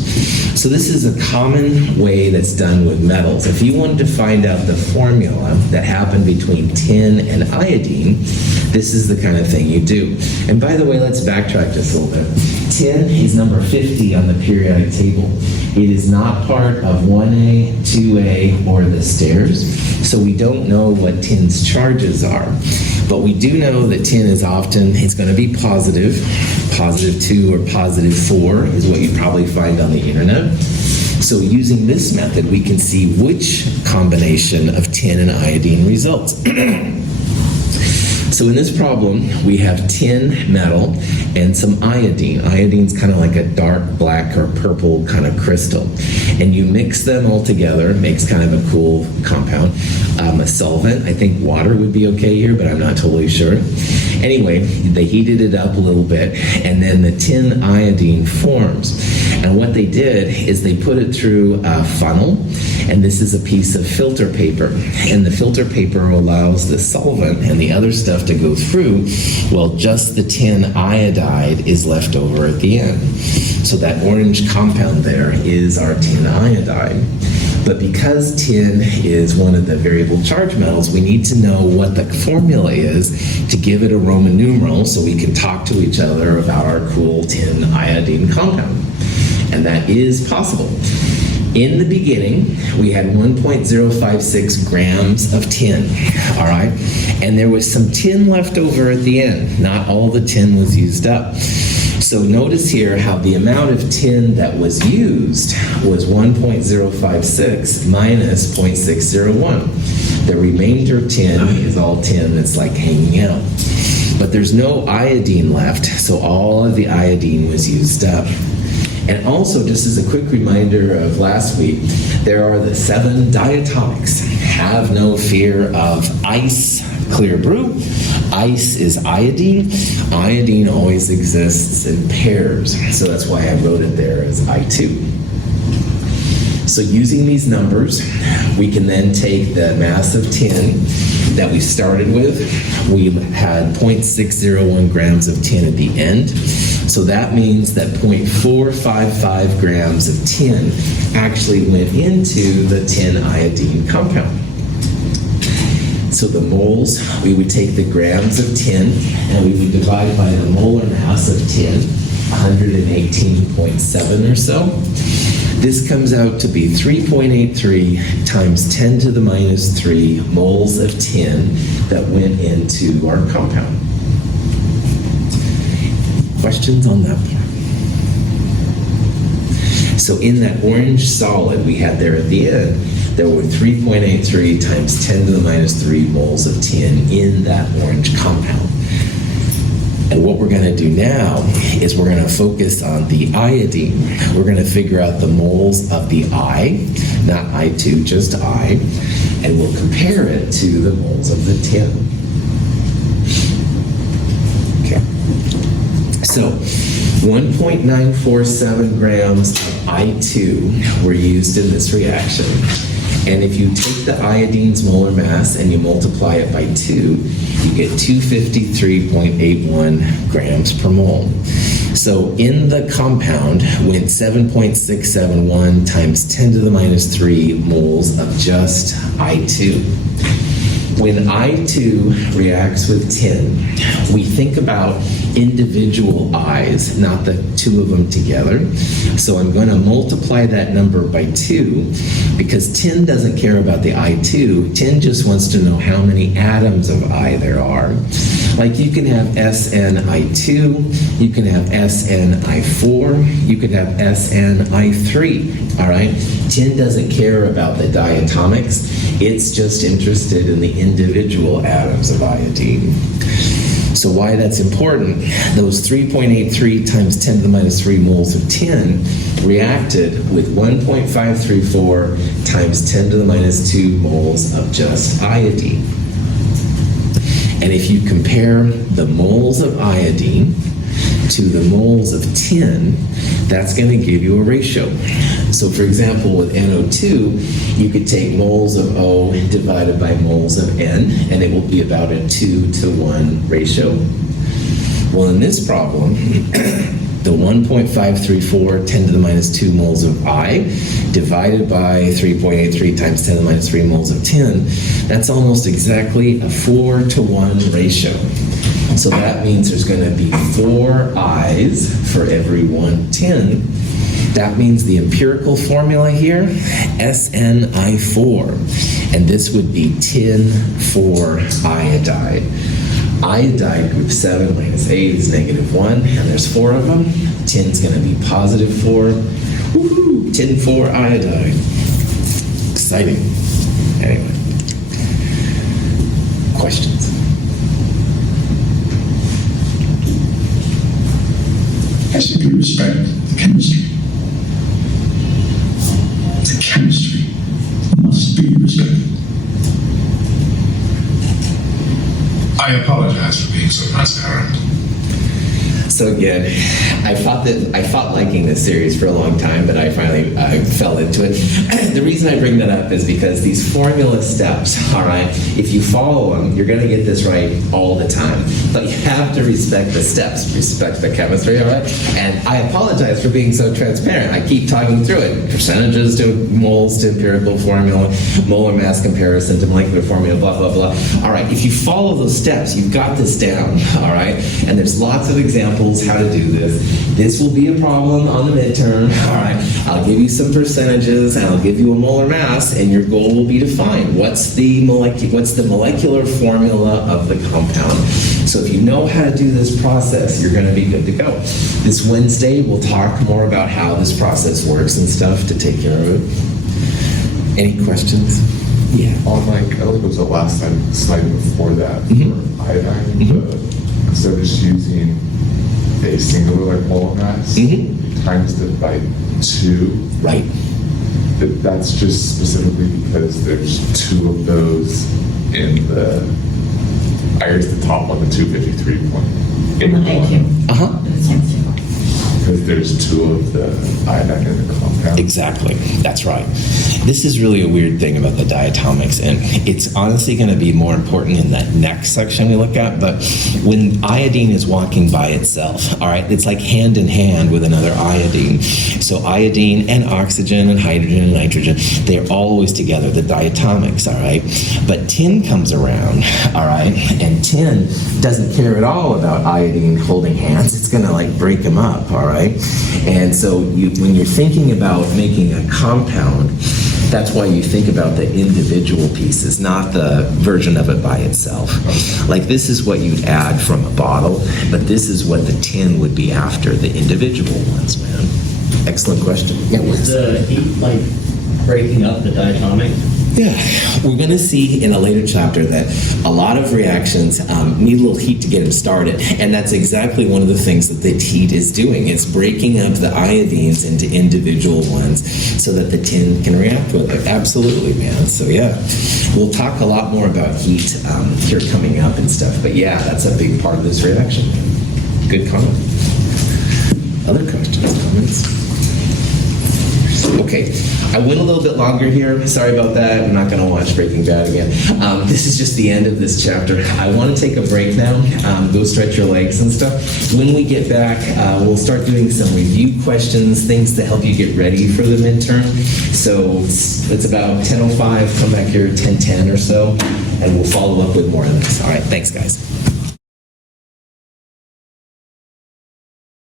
So this is a common way that's done with metals. If you wanted to find out the formula that happened between tin and iodine, this is the kind of thing you do. And by the way, let's backtrack just a little bit. Tin is number 50 on the periodic table. It is not part of 1A, 2A, or the stairs, so we don't know what tin's charges are. But we do know that tin is often, it's going to be positive. Positive 2 or positive 4 is what you probably find on the internet. So using this method, we can see which combination of tin and iodine results. So in this problem, we have tin metal and some iodine. Iodine's kind of like a dark black or purple kind of crystal. And you mix them all together, it makes kind of a cool compound. A solvent, I think water would be okay here, but I'm not totally sure. Anyway, they heated it up a little bit, and then the tin iodine forms. And what they did is they put it through a funnel, and this is a piece of filter paper. And the filter paper allows the solvent and the other stuff to go through, while just the tin iodide is left over at the end. So that orange compound there is our tin iodide. But because tin is one of the variable charge metals, we need to know what the formula is to give it a Roman numeral so we can talk to each other about our cool tin iodine compound. And that is possible. In the beginning, we had 1.056 grams of tin, all right? And there was some tin left over at the end. Not all the tin was used up. So notice here how the amount of tin that was used was 1.056 minus 0.601. The remainder tin is all tin that's like hanging out. But there's no iodine left, so all of the iodine was used up. And also, just as a quick reminder of last week, there are the 7 diatomics. Have no fear of ice, clear brew. Ice is iodine. Iodine always exists in pairs, so that's why I wrote it there as I2. So using these numbers, we can then take the mass of tin that we started with. We had 0.601 grams of tin at the end. So that means that 0.455 grams of tin actually went into the tin iodine compound. So the moles, we would take the grams of tin and we would divide by the molar mass of tin, 118.7 or so. This comes out to be 3.83 times 10 to the minus 3 moles of tin that went into our compound. Questions on that part? So in that orange solid we had there at the end, there were 3.83 times 10 to the minus 3 moles of tin in that orange compound. And what we're going to do now is we're going to focus on the iodine. We're going to figure out the moles of the I, not I2, just I, and we'll compare it to the moles of the tin. Okay. So 1.947 grams of I2 were used in this reaction. And if you take the iodine's molar mass and you multiply it by 2, you get 253.81 grams per mole. So in the compound went 7.671 times 10 to the minus 3 moles of just I2. When I2 reacts with tin, we think about individual I's, not the two of them together. So I'm going to multiply that number by 2 because tin doesn't care about the I2. Tin just wants to know how many atoms of I there are. Like you can have SnI2, you can have SnI4, you could have SnI3, all right? Tin doesn't care about the diatomics. It's just interested in the individual atoms of iodine. So why that's important, those 3.83 times 10 to the minus 3 moles of tin reacted with 1.534 times 10 to the minus 2 moles of just iodine. And if you compare the moles of iodine to the moles of tin, that's going to give you a ratio. So for example, with NO2, you could take moles of O divided by moles of N, and it will be about a 2-to-1 ratio. Well, in this problem, the 1.534 10 to the minus 2 moles of I divided by 3.83 times 10 to the minus 3 moles of tin, that's almost exactly a 4-to-1 ratio. So that means there's going to be 4 I's for every 1 tin. That means the empirical formula here, SnI4, and this would be tin 4 iodide. Iodide group 7 minus 8 is -1, and there's 4 of them. Tin's going to be +4. Woohoo! Tin 4 iodide. Exciting. Anyway. Questions? Has to be respect the chemistry. The chemistry must be respected. I apologize for being so transparent. So again, I fought liking this series for a long time, but I finally fell into it. The reason I bring that up is because these formula steps, all right, if you follow them, you're going to get this right all the time. But you have to respect the steps, respect the chemistry, all right? And I apologize for being so transparent. I keep talking through it. Percentages to moles to empirical formula, molar mass comparison to molecular formula, blah, blah, blah. All right, if you follow those steps, you've got this down, all right? And there's lots of examples how to do this. This will be a problem on the midterm, all right? I'll give you some percentages, and I'll give you a molar mass, and your goal will be to find what's the molecular formula of the compound. So if you know how to do this process, you're going to be good to go. This Wednesday, we'll talk more about how this process works and stuff to take care of it. Any questions? Yeah. On like, I think it was the last slide before that, for iodine, instead of just using a singular like molar mass, times it by 2. Right. That's just specifically because there's 2 of those in the, I guess the top one, the 253 point. Because there's 2 of the iodine in the compound. Exactly. That's right. This is really a weird thing about the diatomics, and it's honestly going to be more important in that next section we look at, but when iodine is walking by itself, all right, it's like hand in hand with another iodine. So iodine and oxygen and hydrogen and nitrogen, they're always together, the diatomics, all right? But tin comes around, all right, and tin doesn't care at all about iodine holding hands. It's going to like break them up, all right? And so when you're thinking about making a compound, that's why you think about the individual pieces, not the version of it by itself. Like this is what you'd add from a bottle, but this is what the tin would be after, the individual ones, man. Excellent question. Yeah, Is the heat like breaking up the diatomic? Yeah, we're going to see in a later chapter that a lot of reactions need a little heat to get them started, and that's exactly one of the things that the heat is doing. It's breaking up the iodines into individual ones so that the tin can react with it. Absolutely, man. So yeah, we'll talk a lot more about heat here coming up and stuff, but yeah, that's a big part of this reaction. Good comment. Other questions, comments? Okay, I went a little bit longer here. Sorry about that. I'm not going to watch Breaking Bad again. This is just the end of this chapter. I want to take a break now. Go stretch your legs and stuff. When we get back, we'll start doing some review questions, things to help you get ready for the midterm. So it's about 10:05. Come back here at 10:10 or so, and we'll follow up with more of this. All right, thanks, guys.